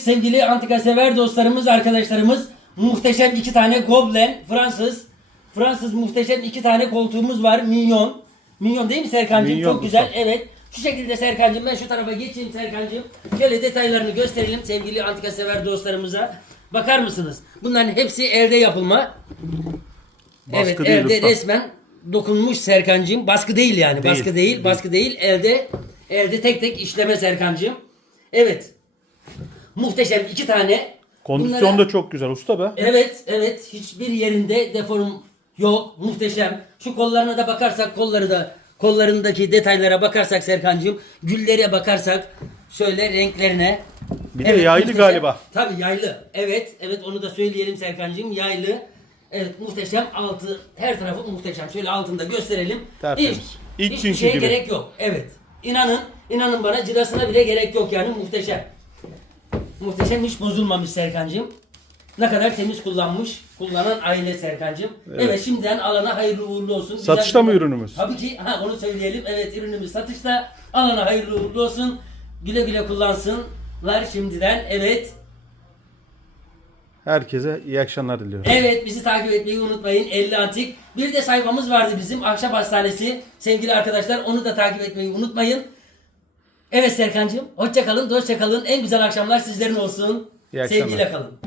Sevgili antika sever dostlarımız, arkadaşlarımız muhteşem iki tane Goblen Fransız Fransız muhteşem iki tane koltuğumuz var. Minyon. Minyon değil mi Serkan'cığım? Minyon Çok güzel. usta. Evet. Şu şekilde Serkan'cığım ben şu tarafa geçeyim Serkan'cığım. Şöyle detaylarını gösterelim sevgili antika sever dostlarımıza. Bakar mısınız? Bunların hepsi elde yapılma. Baskı evet değil elde usta. resmen dokunmuş Serkan'cığım. Baskı değil yani. Değil, Baskı değil, değil. baskı değil. Elde elde tek tek işleme Serkan'cığım. Evet. Muhteşem iki tane. Kondisyon Bunlara- da çok güzel usta be. Evet, evet. Hiçbir yerinde deform yok. Muhteşem. Şu kollarına da bakarsak, kolları da kollarındaki detaylara bakarsak Serkancığım, güllere bakarsak şöyle renklerine. Bir de yaylı galiba. Tabii yaylı. Evet, evet onu da söyleyelim Serkancığım. Yaylı. Evet muhteşem altı her tarafı muhteşem. Şöyle altında gösterelim. Tertemiz. İlk hiçbir çünkü şeye gibi. gerek yok. Evet. İnanın, inanın bana cirasına bile gerek yok yani muhteşem. Muhteşem hiç bozulmamış Serkancığım. Ne kadar temiz kullanmış. Kullanan aile Serkancığım. Evet. şimdiden alana hayırlı uğurlu olsun. Güzel Satışta mı ürünümüz? Tabii ki ha, onu söyleyelim. Evet ürünümüz satışta. Alana hayırlı uğurlu olsun. Güle güle kullansınlar şimdiden. Evet. Herkese iyi akşamlar diliyorum. Evet bizi takip etmeyi unutmayın. 50 Antik. Bir de sayfamız vardı bizim Ahşap Hastanesi. Sevgili arkadaşlar onu da takip etmeyi unutmayın. Evet Serkancığım. Hoşça kalın, hoşça kalın. En güzel akşamlar sizlerin olsun. İyi akşamlar. Sevgiyle kalın.